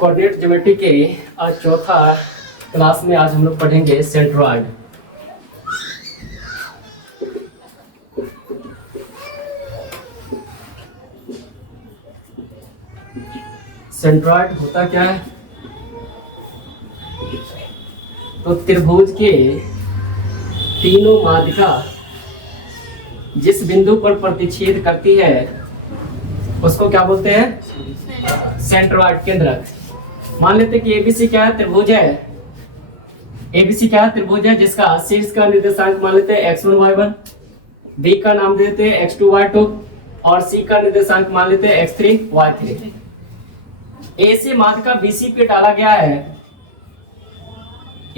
Coordinate geometry के आज चौथा क्लास में आज हम लोग पढ़ेंगे सेंट्रॉइड। सेंट्रॉइड होता क्या है? तो त्रिभुज के तीनों माध्यिका जिस बिंदु पर प्रतिच्छेद करती है उसको क्या बोलते हैं? सेंट्रॉइड, केंद्रक। मान लेते हैं कि एबीसी क्या है? त्रिभुज है। एबीसी क्या है? त्रिभुज है जिसका शीर्ष का निर्देशांक मान लेते हैं x1 y1, बी का नाम दे देते हैं x2 y2 और सी का निर्देशांक मान लेते हैं x3 y3। ए से माध्यिका बीसी पे डाला गया है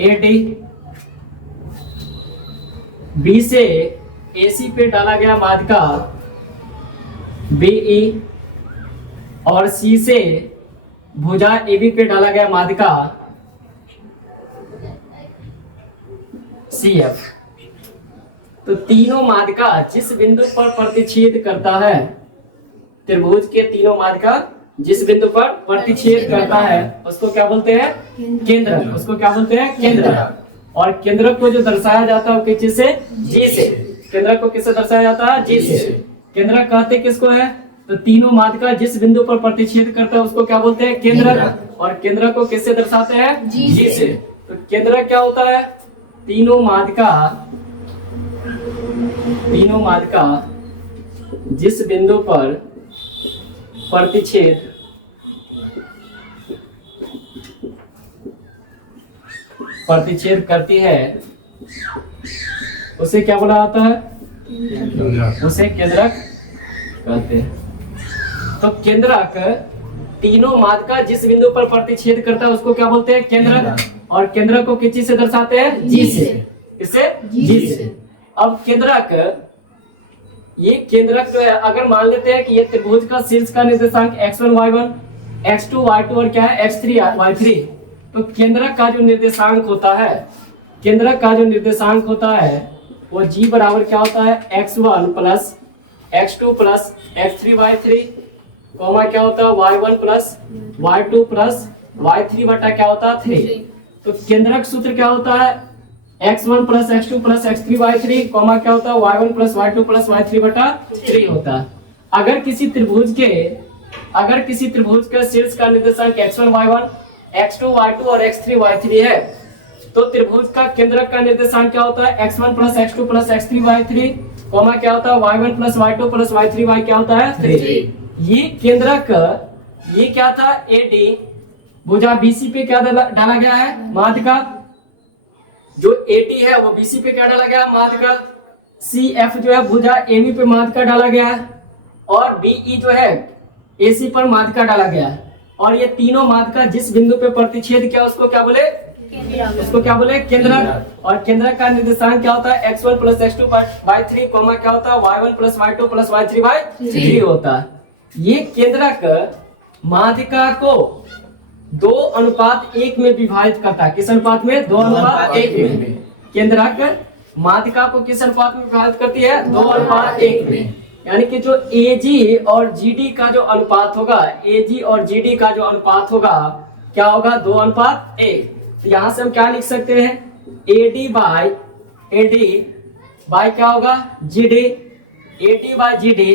एडी, बी से एसी पे डाला गया माध्यिका बीई और सी से भुजा एबी पे डाला गया माध्यिका सीएफ। तो तीनों माध्यिका जिस बिंदु पर प्रतिच्छेद करता है, त्रिभुज के तीनों माध्यिका जिस बिंदु पर प्रतिच्छेद करता है उसको क्या बोलते हैं? केंद्रक। उसको क्या बोलते हैं? केंद्रक। और केंद्रक को जो दर्शाया जाता है वो किस चीज से? जी से। केंद्रक को किससे दर्शाया जाता है? जी से। केंद्रक कहते किसको है? तो तीनों माध्यिका जिस बिंदु पर प्रतिच्छेद करता है उसको क्या बोलते हैं? केंद्रक। और केंद्रक को किससे दर्शाते हैं? जी से। तो केंद्रक क्या होता है? तीनों माध्यिका जिस बिंदु पर प्रतिच्छेद करती है उसे क्या बोला जाता है? उसे केंद्रक कहते हैं। तो केंद्रक तीनों माध्यिका जिस बिंदु पर प्रतिच्छेद करता है उसको क्या बोलते हैं? केंद्रक। और केंद्रक को किस चीज से दर्शाते हैं? जी से। किससे? जी से। अब केंद्रक, ये केंद्रक जो है अगर मान लेते हैं कि ये त्रिभुज का शीर्ष का निर्देशांक x1 y1, x2 y2 और क्या है x3 y3, तो केंद्रक का जो निर्देशांक होता है वो g बराबर क्या होता है? x1 plus x2 plus x3 y3 comma क्या होता है? y1 plus y2 plus y3 बटा क्या होता है? 3। तो केंद्रक सूत्र क्या होता है? x1 plus x2 plus x3 y3 comma क्या होता है? y1 plus y2 plus y3 बटा 3 होता है। अगर किसी त्रिभुज के शीर्ष का निर्देशांक x1 y1, x2 y2 और x3 y3 है तो त्रिभुज का केंद्रक का निर्देशांक क्या होता है? x1 plus x2 plus x3 y3 comma क्या होता है? y1 plus y2 plus y3 y क्या होता है? 3। ये केंद्रक, ये क्या था? एडी भुजा बीसी पे क्या डाला गया है? माध्यिका। जो एडी है वो बीसी पे क्या डाला गया? माध्यिका। सीएफ जो है भुजा एबी पे माध्यिका डाला गया है और बीई जो है एसी पर माध्यिका डाला गया है। और ये तीनों माध्यिका जिस बिंदु पे प्रतिच्छेद किया उसको क्या बोले? उसको क्या बोले? केंद्रक। और केंद्रक का निर्देशांक क्या होता है? x1 plus x2 by 3 comma क्या होता है? y1 plus y2 plus y3 by 3 होता है। ये केंद्रक माध्यिका को 2:1 में विभाजित करता है। किस अनुपात में? 2:1 में। केंद्रक माध्यिका को किस अनुपात में विभाजित करती है? 2:1 में। यानी कि जो एजी और जीडी का जो अनुपात होगा, एजी और जीडी का जो अनुपात होगा क्या होगा? 2:1। तो यहाँ से हम क्या लिख सकते हैं? एडी बाय क्या होगा? GD. AD by GD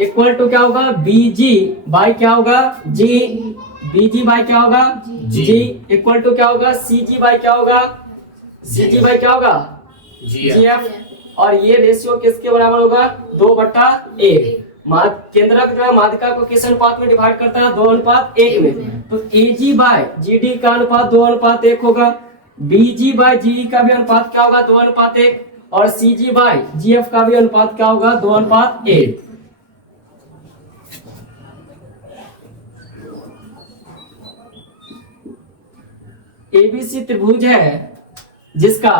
equal to क्या होगा? बीजी बाय क्या होगा? जी। बीजी बाय क्या होगा? जी इक्वल टू क्या होगा? सीजी बाय क्या होगा? सीजी बाय क्या होगा? जीएफ। और ये रेशियो किसके बराबर होगा? 2/1। केंद्रक जो है माध्यिका को किस अनुपात में डिवाइड करता है? 2:1 में। तो एजी बाय जीडी का अनुपात 2:1 होगा। बीजी बाय जीई का भी अनुपात क्या होगा? 2:1। और सीजी बाय जीएफ का भी अनुपात क्या होगा? 2:1। एबीसी त्रिभुज है जिसका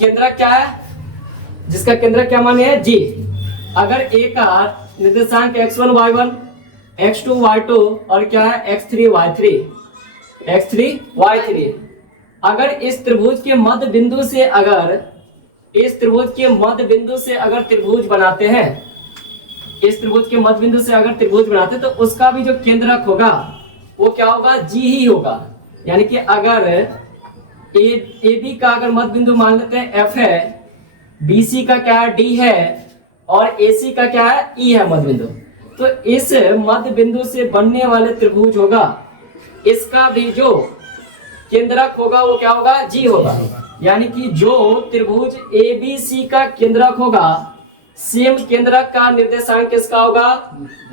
केंद्रक क्या है? जिसका केंद्रक क्या माने है? जी। अगर ए का निर्देशांक x1 y1, x2 y2 और क्या है? x3 y3। अगर इस त्रिभुज के मध्य बिंदु से अगर त्रिभुज बनाते हैं, इस त्रिभुज के मध्य बिंदु से अगर त्रिभुज बनाते हैं तो उसका भी जो केंद्रक होगा वो क्या होगा, जी ही होगा। यानी कि अगर ए बी का अगर मध्य बिंदु मान लेते हैं एफ है, बी सी का क्या है, डी है, और ए सी का क्या है, ई है मध्य बिंदु, तो इस मध्य बिंदु से बनने वाले त्रिभुज होगा, इसका भी जो केंद्रक होगा वो क्या होगा, जी होगा। यानी कि जो त्रिभुज ए बी सी का केंद्रक होगा, सेम केंद्रक का निर्देशांक किसका होगा,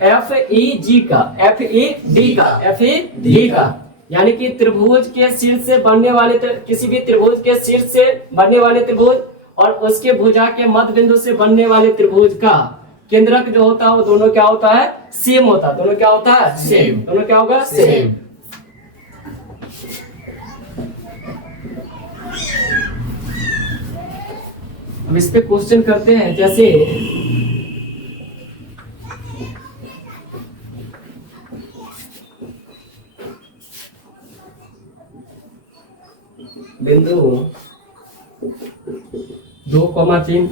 एफ ई जी का, एफ ई डी का, एफ ई डी का। यानी कि त्रिभुज के शीर्ष से बनने वाले किसी भी त्रिभुज के शीर्ष से बनने वाले त्रिभुज और उसके भुजा के मध्य बिंदु से बनने वाले त्रिभुज का केंद्रक जो होता है वो दोनों क्या होता है, सेम होता है। दोनों क्या होता है, सेम। दोनों क्या होगा, सेम। अब इस पे क्वेश्चन करते हैं, जैसे बिंदु 2,3,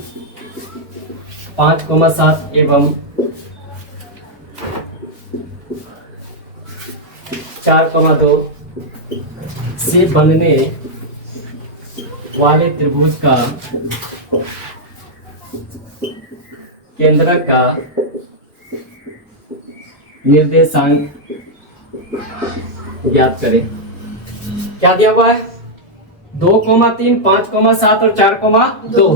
5,7 एवं 4,2 से बनने वाले त्रिभुज का केंद्रक का निर्देशांक ज्ञात करें। क्या दिया हुआ है, 2,3, 5,7 और 4,2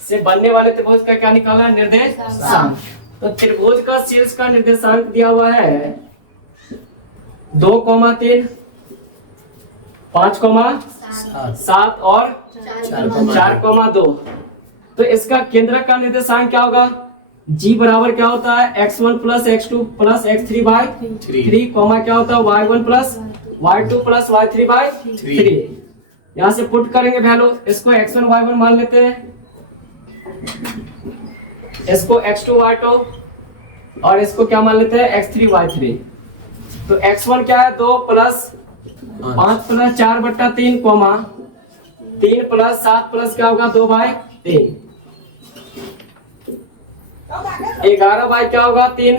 से बनने वाले त्रिभुज का क्या निकाला है, निर्देशांक। तो त्रिभुज का शीर्ष का निर्देशांक दिया हुआ है 2,3, 5,7 और 4,2। तो इसका केंद्रक का निर्देशांक क्या होगा, जी बराबर क्या होता है, x1 plus x2 plus x3 by 3, comma क्या होता है, y1 plus y2 plus y3 by 3। यहाँ से पुट करेंगे वैल्यू, इसको x1 y1 मान लेते हैं, इसको x2 y2 और इसको क्या मान लेते हैं, x3 y3। तो x1 क्या है, 2 plus 5 plus 4/3, comma 3 plus 7 plus क्या होगा, 2/3, 11 बाई क्या होगा, 3,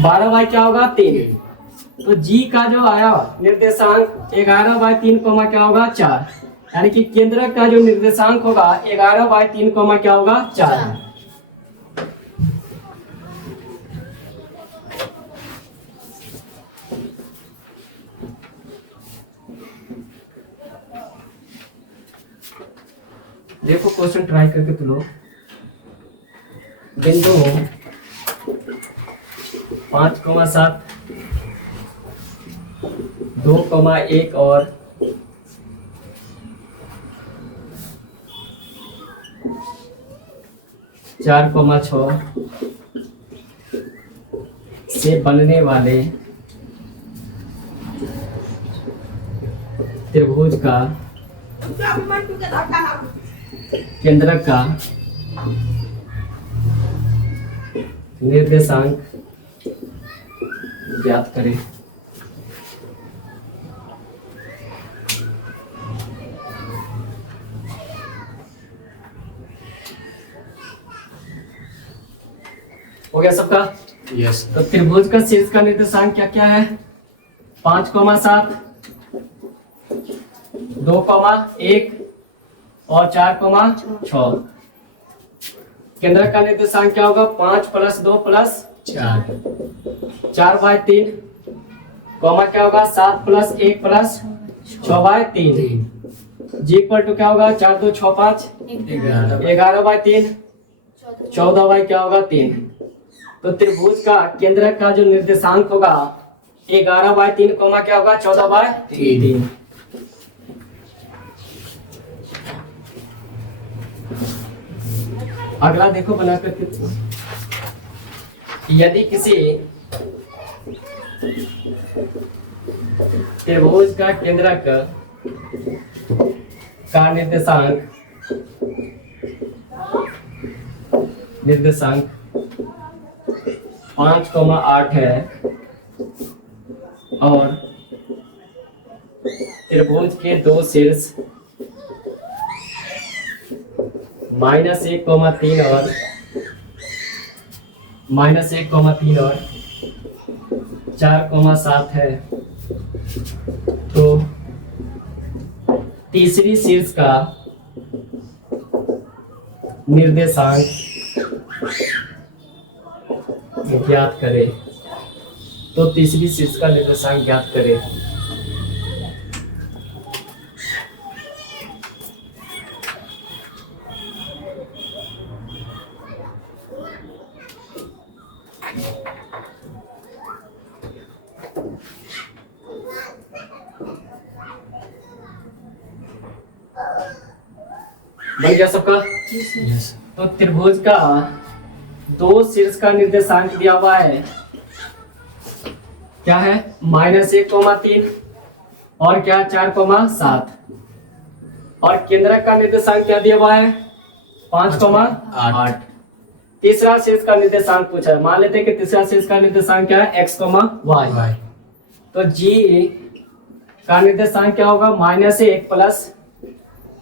12 बाई क्या होगा, 3। तो जी का जो आया निर्देशांक 11/3, क्या होगा, 4। यानी कि केंद्रक का जो निर्देशांक होगा 11/3, क्या होगा, 4। देखो क्वेश्चन ट्राई करके तुम लोग, बिंदु 5,7, 2,1 और 4,6 से बनने वाले त्रिभुज का केंद्रक का निर्देशांक ज्ञात करें। हो गया सबका, यस। तो त्रिभुज का शीर्ष का निर्देशांक क्या क्या है, 5,7, 2,1 और 4,6। केंद्रक का निर्देशांक क्या होगा, 5 प्लस 2 प्लस 4/3, कॉमा क्या होगा, 7 plus 1 plus 6/3। G equal to क्या होगा, 4 2 6 5 11/3, 14 बाई क्या होगा, 3। तो त्रिभुज का केंद्रक का जो निर्देशांक होगा 11/3, क्या होगा, 14/3। अगला देखो बना करके, यदि किसी त्रिभुज का केंद्रक का निर्देशांक 5,8 है और त्रिभुज के दो शीर्ष -1,3 और -1,3 और 4,7 है, तो तीसरी शीर्ष का निर्देशांक ज्ञात करें। तो तीसरी शीर्ष का निर्देशांक ज्ञात करें। बन गया सबका? यस। तो त्रिभुज का दो शीर्ष का निर्देशांक दिया हुआ है, क्या है? -1,3 और क्या 4,7, और केंद्रक का निर्देशांक क्या दिया हुआ है? 5,8। तीसरा शीर्ष का निर्देशांक पूछा है। मान लेते हैं कि तीसरा शीर्ष का निर्देशांक क्या है? x, y। तो g का निर्देशांक क्या होगा? -1 प्लस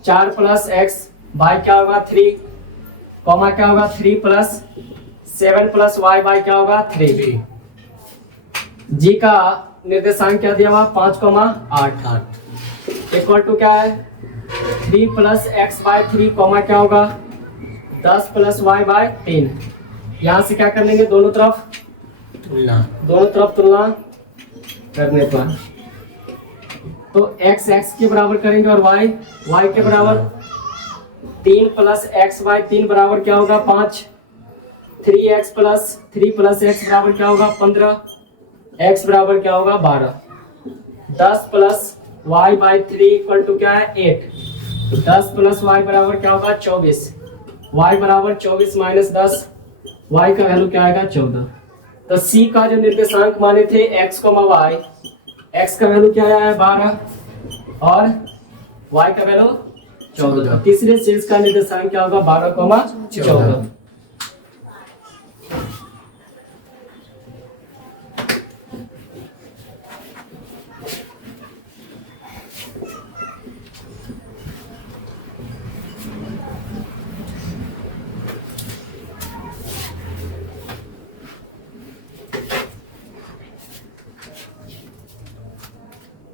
4 प्लस x, y क्या होगा? 3, कॉमा क्या होगा? 3 प्लस 7 प्लस y, y क्या होगा? 3। g का निर्देशांक क्या दिया हुआ? 5,8 इक्वल टू क्या है? 3 प्लस x बाय 3, कॉमा क्या होगा? 10 प्लस y बाय 3। यहाँ से क्या कर लेंगे? दोनों तरफ तुलना करने पर तो x के बराबर करेंगे और y के बराबर। 3 प्लस x बाय 3 बराबर क्या होगा? 5। 3x प्लस 3 प्लस x बराबर क्या होगा? 15। x बराबर क्या होगा? 12। 10 plus y by 3 equal to क्या है? 8। 10 प्लस y बराबर क्या होगा? 24। y बराबर 24 माइनस 10, y का वैल्यू क्या आएगा? 14। तो c का जो निर्देशांक माने थे x, y, x का वैल्यू क्या आया है? 12 और y का वैल्यू 14। तीसरे शीर्ष का निर्देशांक क्या होगा? 12,14।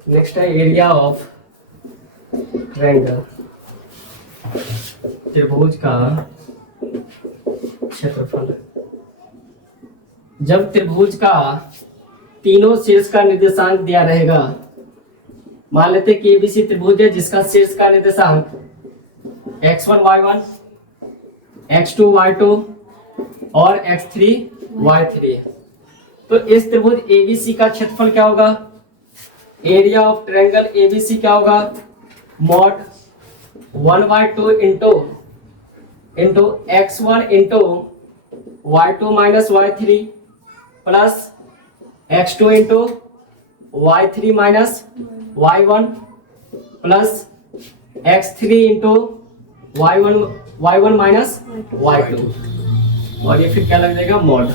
नेक्स्ट है एरिया ऑफ ट्रायंगल। त्रिभुज का क्षेत्रफल। जब त्रिभुज का तीनों शीर्ष का निर्देशांक दिया रहेगा, मान लेते कि एबीसी त्रिभुज है जिसका शीर्ष का निर्देशांक x1 y1, x2 y2 और x3 y3 है। तो इस त्रिभुज एबीसी का क्षेत्रफल क्या होगा? एरिया ऑफ ट्रायंगल एबीसी क्या होगा? Mod 1/2 into x1 into y2 minus y3 plus x2 into y3 minus y1 plus x3 into y1 minus y2, और ये फिर क्या लग जाएगा? मॉड।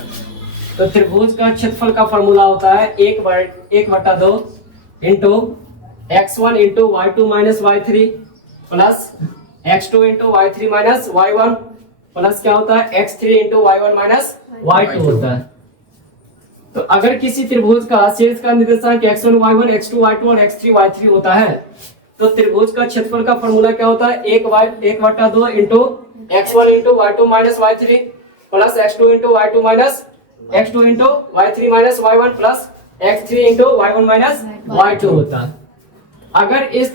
तो त्रिभुज का क्षेत्रफल का फॉर्मूला होता है 1/2 into x1 into y2 minus y3 plus x2 into y3 minus y1 plus क्या होता है? x3 into y1 minus y2 होता है। तो अगर किसी त्रिभुज का शीर्ष का निर्देशांक x1 y1 x2 y2 और x3 y3 होता है, तो त्रिभुज का क्षेत्रफल का फॉर्मूला क्या होता है? 1/2 into x1 into y2 minus y3 plus x2 into y2 minus x2 into y3 minus y1 plus x3 into y1 minus y2 होता है। अगर इस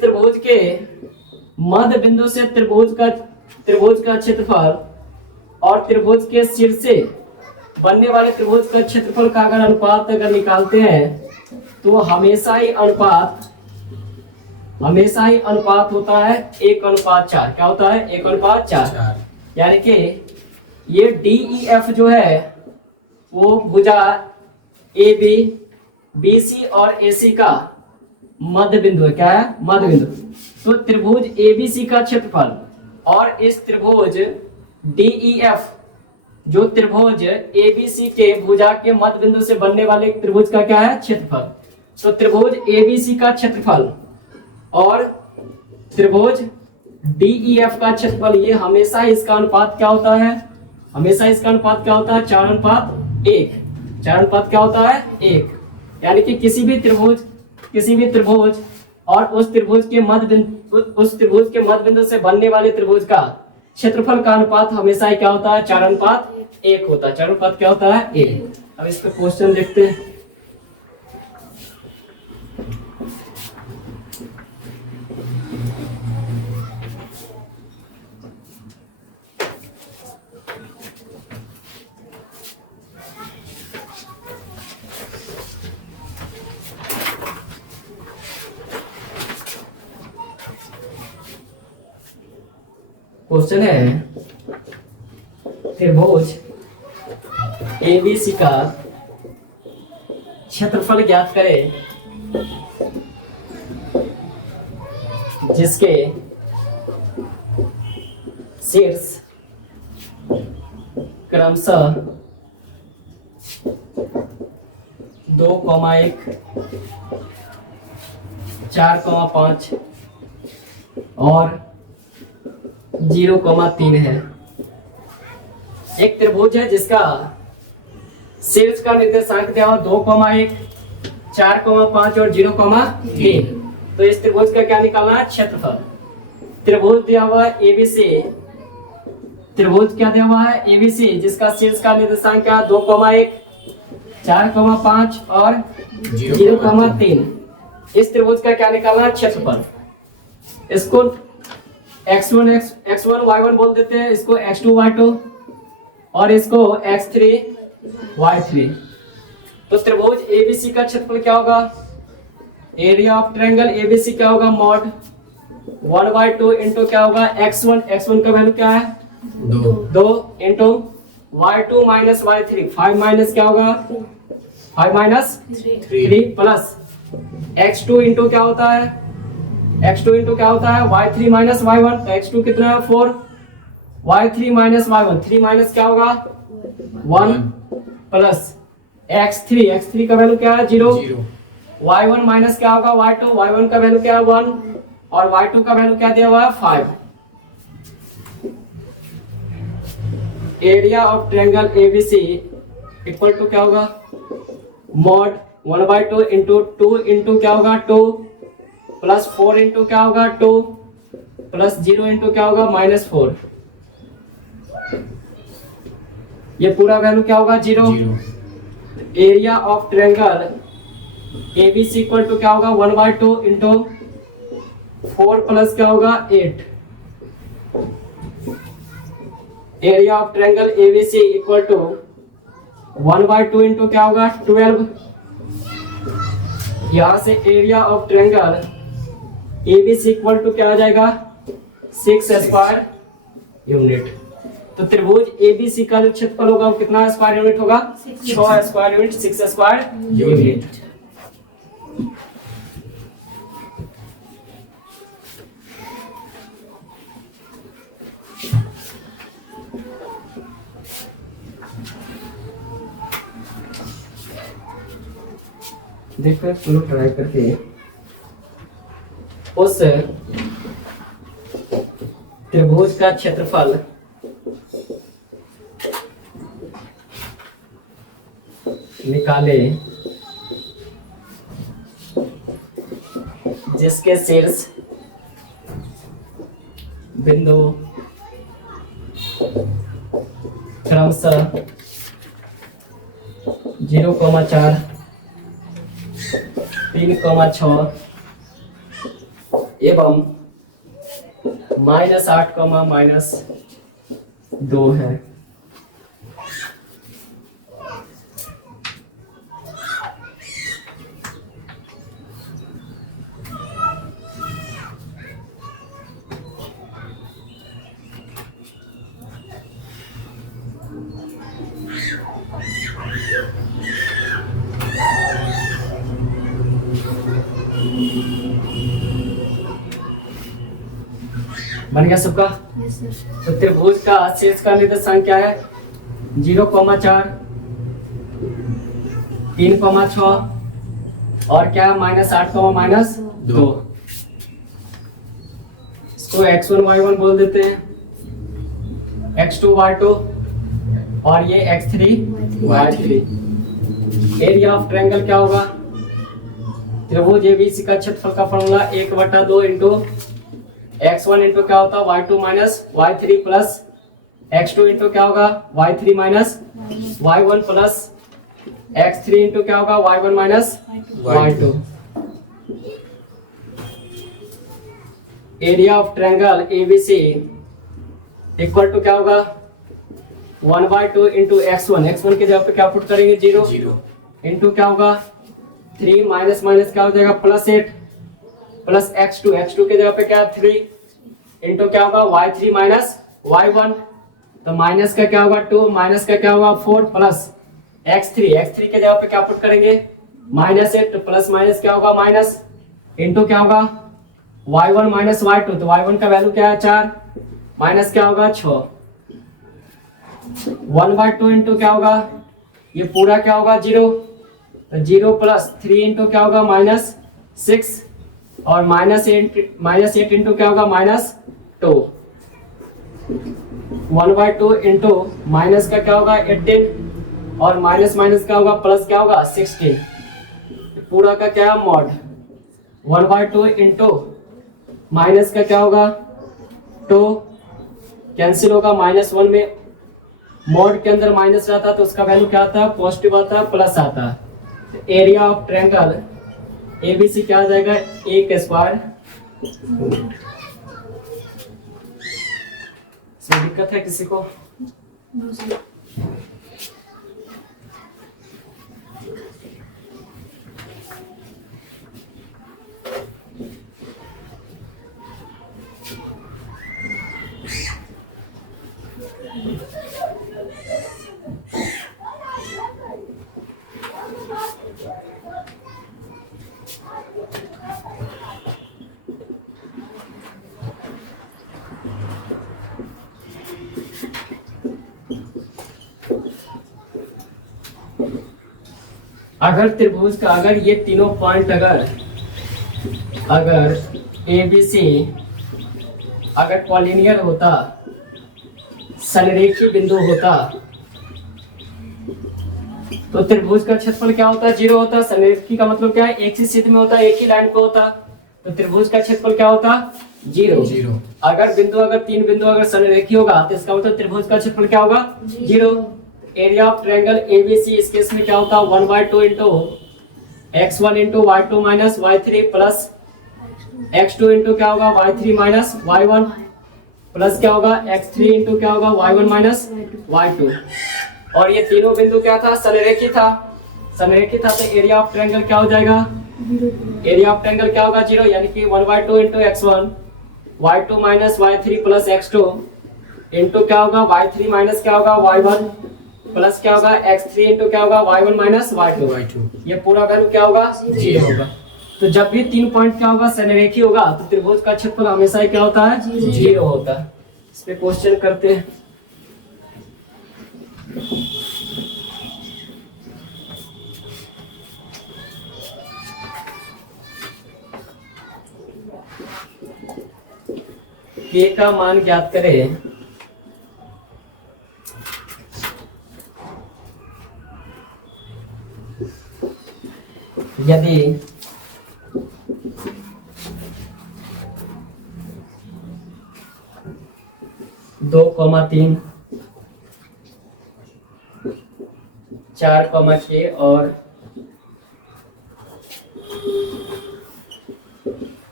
त्रिभुज के मध्य बिंदु से त्रिभुज का क्षेत्रफल और त्रिभुज के शीर्ष से बनने वाले त्रिभुज का क्षेत्रफल का अगर अनुपात निकालते हैं, तो हमेशा ही अनुपात होता है 1:4। क्या होता है? 1:4। यानी कि ये DEF जो है वो भुजा AB, BC और AC का मध्य बिंदु है। क्या है? मध्य बिंदु। तो त्रिभुज ABC का क्षेत्रफल और इस त्रिभुज DEF जो त्रिभुज ABC के भुजा के मध्य बिंदु से बनने वाले त्रिभुज का क्या है? क्षेत्रफल। तो त्रिभुज ABC का क्षेत्रफल और त्रिभुज DEF का क्षेत्रफल, ये हमेशा इसका अनुपात क्या होता है? हमेशा इसका अनुपात क्या होता है? 4:1। 4:1 क्या होता है? 1। यानी कि किसी भी त्रिभुज और उस त्रिभुज के मध्य बिंदु से बनने वाले त्रिभुज का क्षेत्रफल का अनुपात हमेशा ही क्या होता है? 4:1 होता है। 4:1 क्या होता है? 1। अब इस पे क्वेश्चन देखते हैं। क्वेश्चन है त्रिभुज एबीसी का क्षेत्रफल ज्ञात करें जिसके शीर्ष क्रमशः 2,1 4,5 और 0,3 है। एक त्रिभुज है जिसका शीर्ष का निर्देशांक दिया हुआ 2,1 4,5 और 0,3। तो इस त्रिभुज का क्या निकालना है? क्षेत्रफल। त्रिभुज दिया हुआ है एबीसी। त्रिभुज क्या दिया हुआ है? एबीसी, जिसका शीर्ष का निर्देशांक क्या? 2,1 4,5 और 0,3। इस त्रिभुज का क्या निकालना है? क्षेत्रफल। इसको x1 y1 बोल देते हैं, इसको x2 y2 और इसको x3 y3। तो त्रिभुज एबीसी का क्षेत्रफल क्या होगा? एरिया ऑफ ट्रायंगल एबीसी क्या होगा? मॉड 1/2 इंटू क्या होगा? x1 का वैल्यू क्या है? 2 into y2 minus y3 5 minus क्या होगा? 5 माइनस 3 प्लस x2 इंटू क्या होता है? x2 इंटू क्या होता है? y3 minus y1। तो x2 कितना है? 4 y3 माइनस y1 3 माइनस क्या होगा? 1 प्लस x3 का वैल्यू क्या है? 0। y1 माइनस क्या होगा? y1 का वैल्यू क्या है? 1 और y2 का वैल्यू क्या दिया हुआ है? 5। Area of triangle ABC equal to क्या होगा? मॉड 1/2 इंटू 2 इंटू क्या होगा? 2 प्लस 4 इंटू क्या होगा? 2 प्लस 0 इंटू क्या होगा? -4। ये पूरा वैल्यू क्या होगा? 0। Area of triangle ABC equal to क्या होगा? 1/2 इंटू 4 प्लस क्या होगा? 8। Area of triangle ABC equal to 1/2 into क्या होगा? 12। यहां से area of triangle ABC equal to क्या आ जाएगा? 6 स्क्वायर यूनिट। तो त्रिभुज एबीसी का जो क्षेत्रफल होगा वो कितना स्क्वायर यूनिट होगा? 6 स्क्वायर यूनिट, 6 स्क्वायर यूनिट। देखो सुनो ट्राई करके उस त्रिभुज का क्षेत्रफल निकाले जिसके शीर्ष बिंदु क्रमशः 0,4 3,6 एवं -8, -2 है। बन गया सबका? तो त्रिभुज का शीर्ष का निर्देशांक क्या है? 0,4 3,6 और क्या? -8, -2। इसको x1 y1 बोल देते हैं, x2 y2 और ये x3 y3। Area of triangle क्या होगा? त्रिभुज एबीसी का क्षेत्रफल का फॉर्मूला 1/2 इंटू x1 इंटू क्या होता है y2 minus y3 plus x2 into क्या होगा y3 minus y1 plus x3 into क्या होगा y1 minus y2। Area of triangle ABC equal to क्या होगा 1/2 इंटू x1 के जगह पे क्या पुट करेंगे 0 इंटू क्या होगा 3 माइनस माइनस क्या हो जाएगा +8 प्लस x2 के जगह पे क्या 3 इंटू क्या होगा y3 माइनस y1, तो माइनस का क्या होगा 2 माइनस का क्या होगा 4 प्लस x3 के जगह पे क्या पुट करेंगे -8 प्लस माइनस क्या होगा माइनस इंटू क्या होगा y1 माइनस y2, तो y1 का वैल्यू क्या है 4 माइनस क्या होगा 6 1/2 इंटू क्या होगा ये पूरा क्या होगा 0, तो 0 प्लस 3 इंटू क्या होगा -6 और -8 इंटू क्या होगा -2 1/2 इंटू माइनस का क्या होगा 18 और माइनस माइनस क्या होगा प्लस क्या होगा 16, पूरा का क्या है मॉड 1/2 इंटू माइनस का क्या होगा 2 कैंसिल होगा -1 में मॉड के अंदर माइनस रहता है तो उसका वैल्यू क्या आता है पॉजिटिव आता है प्लस आता है। एरिया ऑफ ट्रायंगल एबीसी क्या आ जाएगा 1 स्क्वायर। इसमें दिक्कत है किसी को? अगर त्रिभुज का अगर ये तीनों पॉइंट अगर ए बी सी अगर कॉलिनियर होता संरेखी बिंदु होता तो त्रिभुज का क्षेत्रफल क्या होता है 0 होता। संरेखी का मतलब क्या है एक ही स्थिति में होता एक ही लाइन पे होता, तो त्रिभुज का क्षेत्रफल क्या होता 0। अगर तीन बिंदु अगर संरेखी होगा तो इसका मतलब त्रिभुज का क्षेत्रफल क्या होगा 0। एरिया ऑफ ट्रायंगल एबीसी इस केस में क्या होता है 1/2 into x1 into y2 minus y3 plus x2 into क्या होगा y3 माइनस y1 प्लस क्या होगा x3 इंटू क्या होगा y1 माइनस y2। और ये तीनों बिंदु क्या था संरेखी था तो एरिया ऑफ ट्रायंगल क्या हो जाएगा एरिया ऑफ ट्रायंगल क्या होगा 0, यानी कि 1/2 into x1 y2 minus y3 plus x2 into क्या होगा y3 माइनस क्या होगा y1 प्लस क्या होगा x3 इंटू क्या होगा y1 माइनस y2। ये पूरा वैल्यू क्या होगा 0 होगा। तो जब भी 3 पॉइंट क्या होगा संरेखी होगा तो त्रिभुज का क्षेत्रफल हमेशा ही क्या होता है 0 होता है। इस पे क्वेश्चन करते हैं। k का मान ज्ञात करें यदि दो कॉमा 3 4 कॉमा के और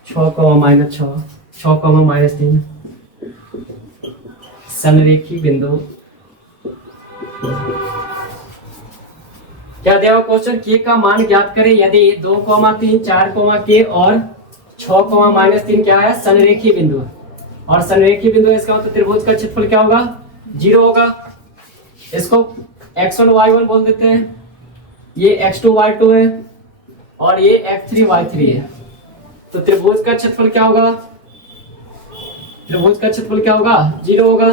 6 कॉमा -3 संरेखी बिंदु क्या दिया क्वेश्चन के का मान ज्ञात करें यदि 2, 3, 4, के और 6, -3 क्या है संरेखी बिंदु। और संरेखी बिंदु इसका मतलब त्रिभुज का क्षेत्रफल क्या होगा 0 होगा। इसको x1 y1 बोल देते हैं, ये x2 y2 है और ये x3 y3 है। तो त्रिभुज का क्षेत्रफल क्या होगा 0 होगा।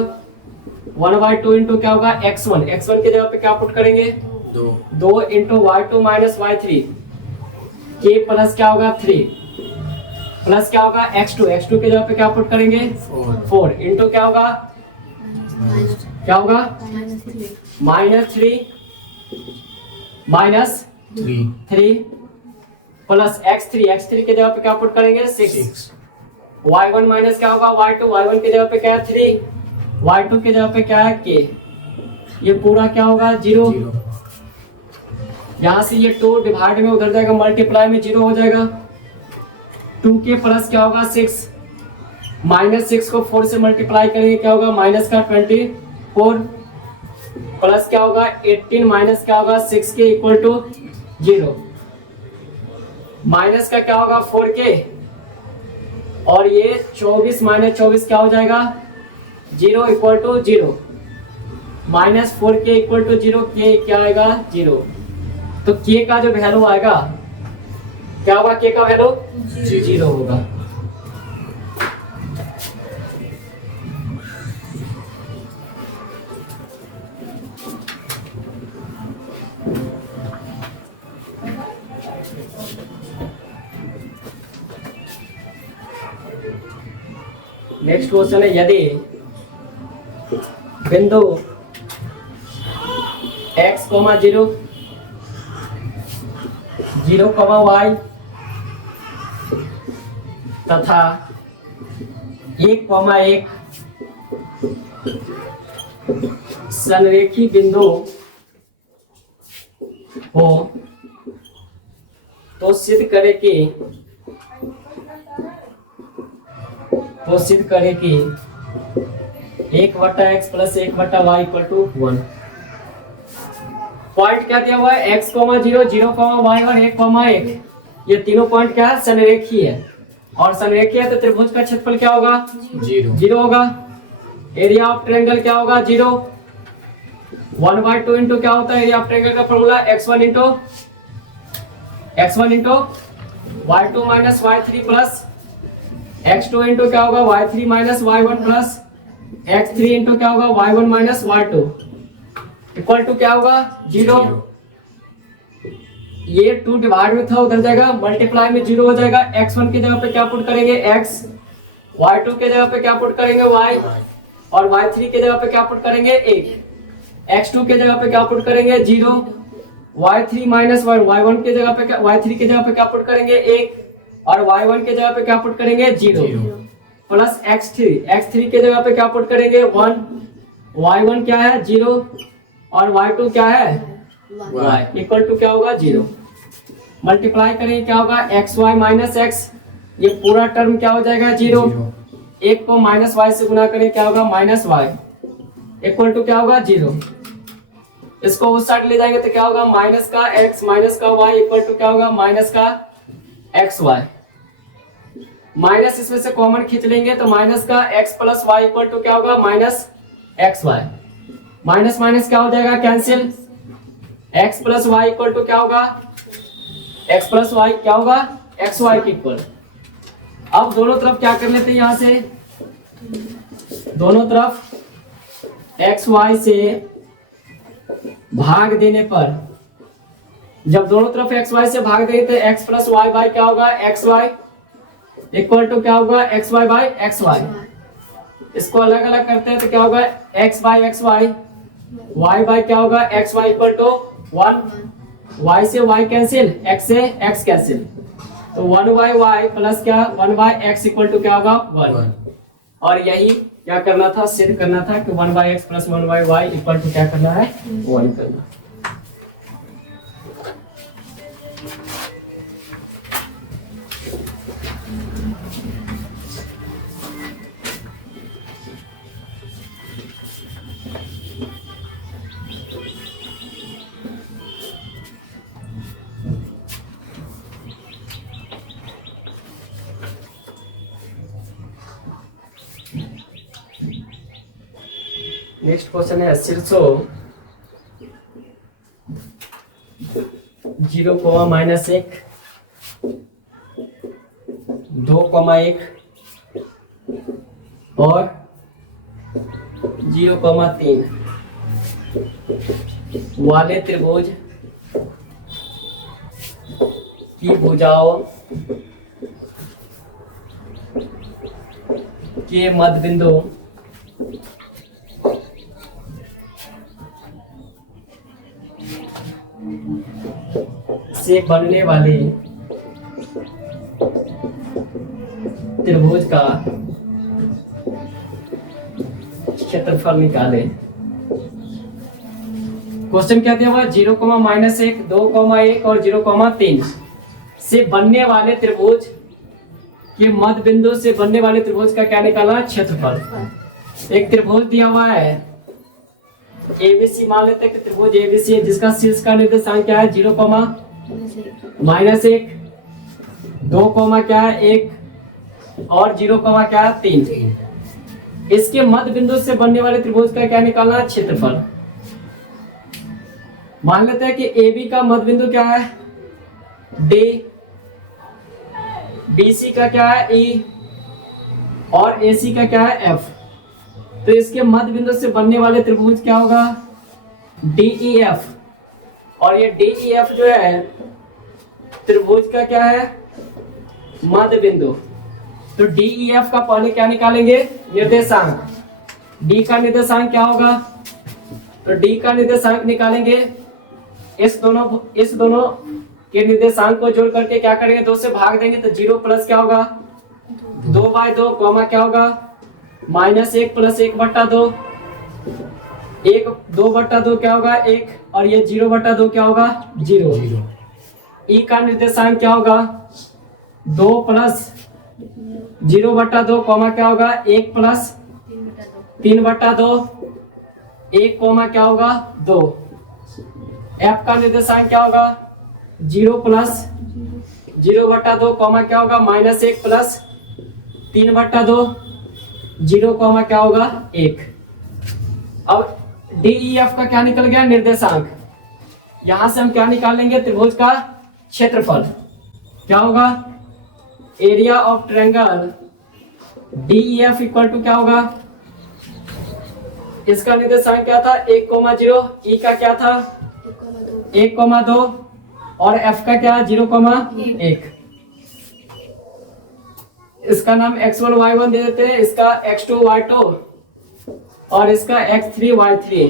1/2 इंटू क्या होगा x1 के जगह पे क्या पुट करेंगे 2 इंटू y2 माइनस y3 के प्लस क्या होगा 3 प्लस क्या होगा x2 के जगह पे क्या पुट करेंगे 4 इंटू क्या होगा क्या होगा -3 -3 प्लस x3 के जगह पे क्या पुट करेंगे 6 y1 माइनस क्या होगा y1 के जगह पे क्या है 3 y2 के जगह पे क्या है k ये पूरा क्या होगा 0 यहाँ से ये 2 डिवाइड में उधर जाएगा मल्टीप्लाई में 0 हो जाएगा 2k प्लस क्या होगा 6 -6 को 4 से मल्टीप्लाई करेंगे क्या होगा माइनस का 24 प्लस क्या होगा 18 माइनस क्या होगा 6k इक्वल टू 0 माइनस का क्या होगा 4k और ये 24 माइनस 24 क्या हो जाएगा 0 equal to 0 -4k equal to 0 k क्या आएगा 0 तो k का जो वैल्यू आएगा क्या होगा k का वैल्यू 0 होगा। नेक्स्ट क्वेश्चन है यदि बिंदु x, 0 0, y तथा 1, 1 संरेखी बिंदु हो तो सिद्ध करे कि 1/x plus 1/y equal to 1। Point क्या दिया हुआ है x, 0, 0, y और 1, 1 ये तीनों पॉइंट क्या है संरेखी है और संरेखी है तो त्रिभुज का क्षेत्रफल क्या होगा 0 होगा। एरिया ऑफ ट्रायंगल क्या होगा 0 1/2 इंटू क्या होता है एरिया ऑफ ट्रायंगल का formula x1 into y2 minus y3 plus x2 into क्या होगा y3 minus y1 plus x3 into क्या होगा y1 minus y2 equal to क्या होगा 0। ये 2 डिवाइड में था उधर जाएगा मल्टीप्लाई में 0 हो जाएगा। x1 की जगह पे क्या पुट करेंगे x, y2 के जगह पे क्या पुट करेंगे y और y3 के जगह पे क्या पुट करेंगे 1, x2 के जगह पे क्या पुट करेंगे 0, y3 माइनस y1 के जगह पे y3 के जगह पे क्या पुट करेंगे 1 और y1 के जगह पे क्या पुट करेंगे 0 प्लस x3 के जगह पे क्या पुट करेंगे 1, y1 क्या है 0 और y2 क्या है y इक्वल टू क्या होगा 0। मल्टीप्लाई करेंगे क्या होगा xy माइनस x ये पूरा टर्म क्या हो जाएगा 0 1 को माइनस y से गुना करें क्या होगा माइनस y इक्वल टू क्या होगा 0। इसको उस साइड ले जाएंगे तो क्या होगा माइनस का x माइनस का y इक्वल टू क्या होगा माइनस का xy। माइनस इसमें से कॉमन खींच लेंगे तो माइनस का x plus y equal to क्या होगा माइनस xy। माइनस माइनस क्या हो जाएगा cancel x plus y equal to क्या होगा x प्लस y क्या होगा xy के इक्वल। अब दोनों तरफ क्या कर लेते हैं यहां से दोनों तरफ xy से भाग देने पर जब दोनों तरफ xy से भाग देंगे तो x प्लस y बाई क्या होगा xy इक्वल टू क्या होगा xy बाई xy। इसको अलग अलग करते हैं तो क्या होगा x by xy y by क्या होगा xy इक्वल टू 1 y से y कैंसिल x से x कैंसिल तो 1/y प्लस क्या 1/x इक्वल टू क्या होगा 1। और यही क्या करना था सिद्ध करना था कि 1/x plus 1/y equal to क्या करना है 1 करना। नेक्स्ट क्वेश्चन है शीर्षो 0, माइनस 1 2, 1 और 0, 3 वाले त्रिभुज की भुजाओं के मध्य बिंदु से बनने वाले त्रिभुज का क्षेत्रफल निकाले। क्वेश्चन क्या दिया हुआ? 0, -1, 2, 1 और 0, 3 से बनने वाले त्रिभुज के मध्य बिंदु से बनने वाले त्रिभुज का क्या निकालना? क्षेत्रफल। एक त्रिभुज दिया हुआ है एबीसी, मान लेते हैं कि त्रिभुज एबीसी है जिसका शीर्ष का निर्देशांक क्या है? 0, -1, 2, क्या है 1 और 0, क्या है 3। इसके मध्य बिंदु से बनने वाले त्रिभुज का क्या निकालना? क्षेत्रफल। मान लेते हैं कि AB का मध्य बिंदु क्या है? D, BC का क्या है? E और AC का क्या है? F। तो इसके मध्य बिंदु से बनने वाले त्रिभुज क्या होगा? DEF। और ये DEF जो है त्रिभुज का क्या है? मध्य बिंदु। तो DEF का पहले क्या निकालेंगे? निर्देशांक। D का निर्देशांक क्या होगा? तो D का निर्देशांक निकालेंगे। इस दोनों के निर्देशांक को जोड़ करके क्या करेंगे? 2 से भाग देंगे तो 0 प्लस क्या होगा? 2/2, कॉमा क्या होगा? -1 + 1/2, 1 2/2 क्या होगा? 1 और ये 0/2 क्या होगा? 0। E का निर्देशांक क्या होगा? 2 + 0/2, कॉमा क्या होगा? 1 + 3/2, 1, कॉमा क्या होगा? 2। F का निर्देशांक क्या होगा? 0 + 0/2, कॉमा क्या होगा? -1 + 3/2, 0, कॉमा क्या होगा? 1। अब DEF का क्या निकल गया? निर्देशांक। यहां से हम क्या निकाल लेंगे? त्रिभुज का क्षेत्रफल। क्या होगा? Area of triangle DEF equal to क्या होगा? इसका निर्देशांक क्या था? 1, 0। E का क्या था? 1, 2 और F का क्या? 0, 1। इसका नाम x1 y1 दे देते हैं, इसका x2 y2 और इसका x3 y3।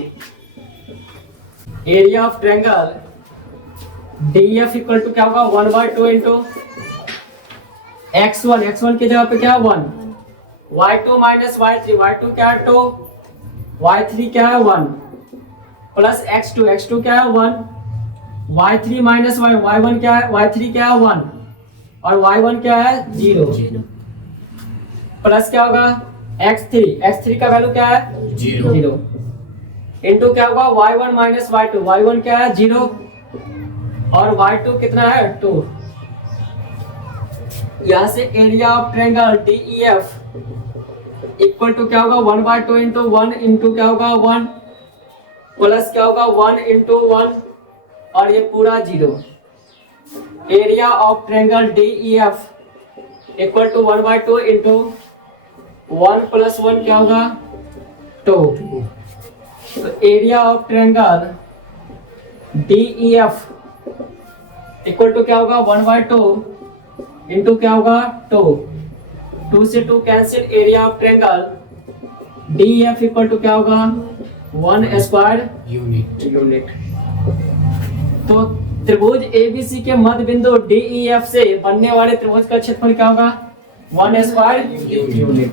Area of triangle DEF equal to क्या होगा? 1/2 इंटू x1 की जगह पे क्या है? 1, y2 - y3, y2 क्या है? 2, y3 क्या है? 1 प्लस x2 क्या है? 1, y3 - y1 क्या है? y3 क्या है? 1 और y1 क्या है? 0 प्लस क्या होगा? x3 का वैल्यू क्या है? 0 इंटू क्या होगा? y1 - y2, y1 क्या है? 0 और y2 कितना है? 2। यहां से area of triangle DEF equal to क्या होगा? 1/2 इंटू 1 इंटू क्या होगा? 1 प्लस क्या होगा? 1 इंटू 1 और ये पूरा 0। Area of triangle DEF equal to 1/2 into 1 + 1 क्या होगा? 2। तो area of triangle DEF equal to क्या होगा? 1/2 इंटू क्या होगा? 2। 2 से 2 cancel. Area of triangle DEF equal to क्या होगा? 1 स्क्वायर यूनिट। तो त्रिभुज ABC के मध्य बिंदु DEF से बनने वाले त्रिभुज का क्षेत्रफल क्या होगा? 1 स्क्वायर यूनिट।